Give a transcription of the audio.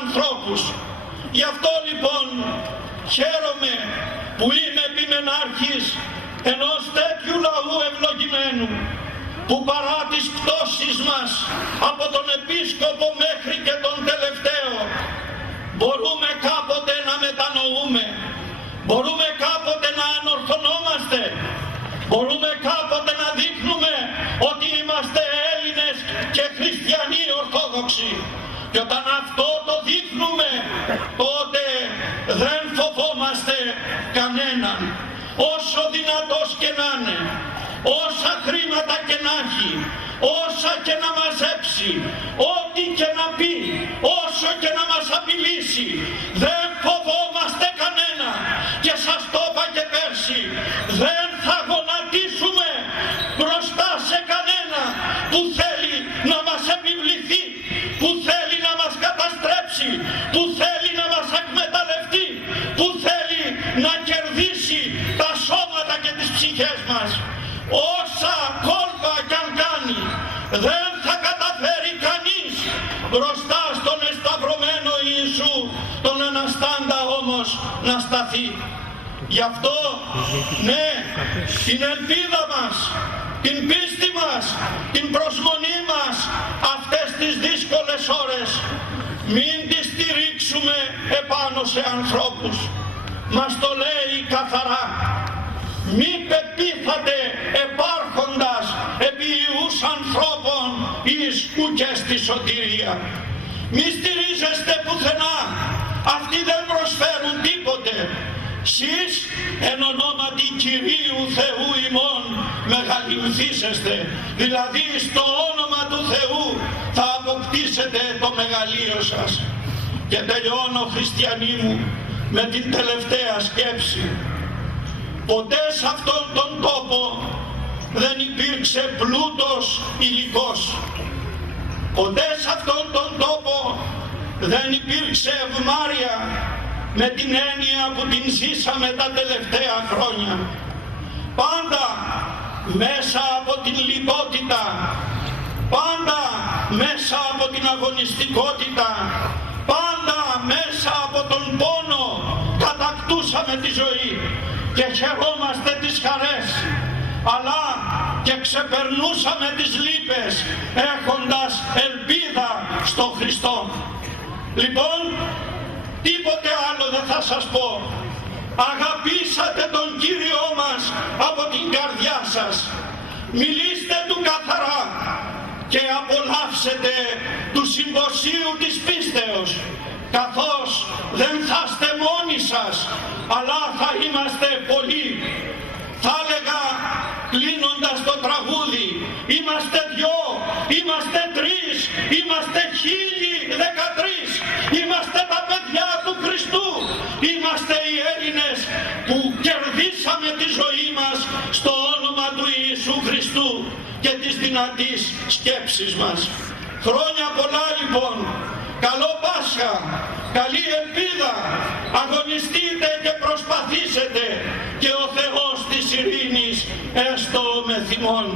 ανθρώπους. Γι' αυτό λοιπόν χαίρομαι που είμαι επιμενάρχης ενός τέτοιου λαού ευλογημένου, που παρά τις πτώσεις μας από τον επίσκοπο μέχρι και τον τελευταίο, μπορούμε κάποτε να μετανοούμε, μπορούμε κάποτε να ανορθωνόμαστε, μπορούμε κάποτε να δείχνουμε ότι είμαστε Έλληνες και χριστιανοί ορθόδοξοι. Και όταν αυτό το δείχνουμε, τότε δεν φοβόμαστε κανέναν, όσο δυνατός και να είναι, όσα χρήματα και να έχει, όσα και να μαζέψει, ό,τι και να πει, όσο και να μας απειλήσει, δεν φοβόμαστε κανένα. Και σας το είπα και πέρσι, δεν θα γονατίσουμε μπροστά σε κανένα που θέλει να μας επιβληθεί, που θέλει να μας καταστρέψει, που θέλει να μας εκμεταλλευτεί, που θέλει να κερδίσει τα σώματα και τις ψυχές μας. Όσα κόλπα κι αν κάνει, δεν θα καταφέρει κανείς μπροστά στον εσταυρωμένο Ιησού, τον Αναστάντα όμως, να σταθεί. Γι' αυτό, ναι, την ελπίδα μας, την πίστη μας, την προσμονή μας αυτές τις δύσκολες ώρες, μην τη στηρίξουμε επάνω σε ανθρώπους. Μας το λέει καθαρά. Μη πεπίθατε επάρχοντας επί ιούς ανθρώπων εις ουκες τη σωτηρία. Μη στηρίζεστε πουθενά, αυτοί δεν προσφέρουν τίποτε. Σεις εν ονόματι Κυρίου Θεού ημών μεγαλειοθήσεστε, δηλαδή στο όνομα του Θεού θα αποκτήσετε το μεγαλείο σας. Και τελειώνω, χριστιανοί μου, με την τελευταία σκέψη. Ποτέ σε αυτόν τον τόπο δεν υπήρξε πλούτος υλικός. Ποτέ σε αυτόν τον τόπο δεν υπήρξε ευμάρεια με την έννοια που την ζήσαμε τα τελευταία χρόνια. Πάντα μέσα από την λιτότητα, πάντα μέσα από την αγωνιστικότητα, πάντα μέσα από τον πόνο κατακτούσαμε τη ζωή και χαιρόμαστε τις χαρές, αλλά και ξεπερνούσαμε τις λύπες έχοντας ελπίδα στο Χριστό. Λοιπόν, τίποτε άλλο δεν θα σας πω. Αγαπήσατε τον Κύριό μας από την καρδιά σας. Μιλήστε του καθαρά και απολαύσετε του συμποσίου της πίστεως, καθώς δεν θα είστε μόνοι σας, αλλά θα είμαστε πολλοί. Θα έλεγα κλείνοντας το τραγούδι, είμαστε δυο, είμαστε τρεις, είμαστε 1013, είμαστε τα παιδιά του Χριστού, είμαστε οι Έλληνες που κερδίσαμε τη ζωή μας στο όνομα του Ιησού Χριστού και της δυνατής σκέψης μας. Χρόνια πολλά λοιπόν, καλό Πάσχα, καλή ελπίδα, αγωνιστείτε και προσπαθήσετε και ο Θεός της ειρήνης έστω με θυμών.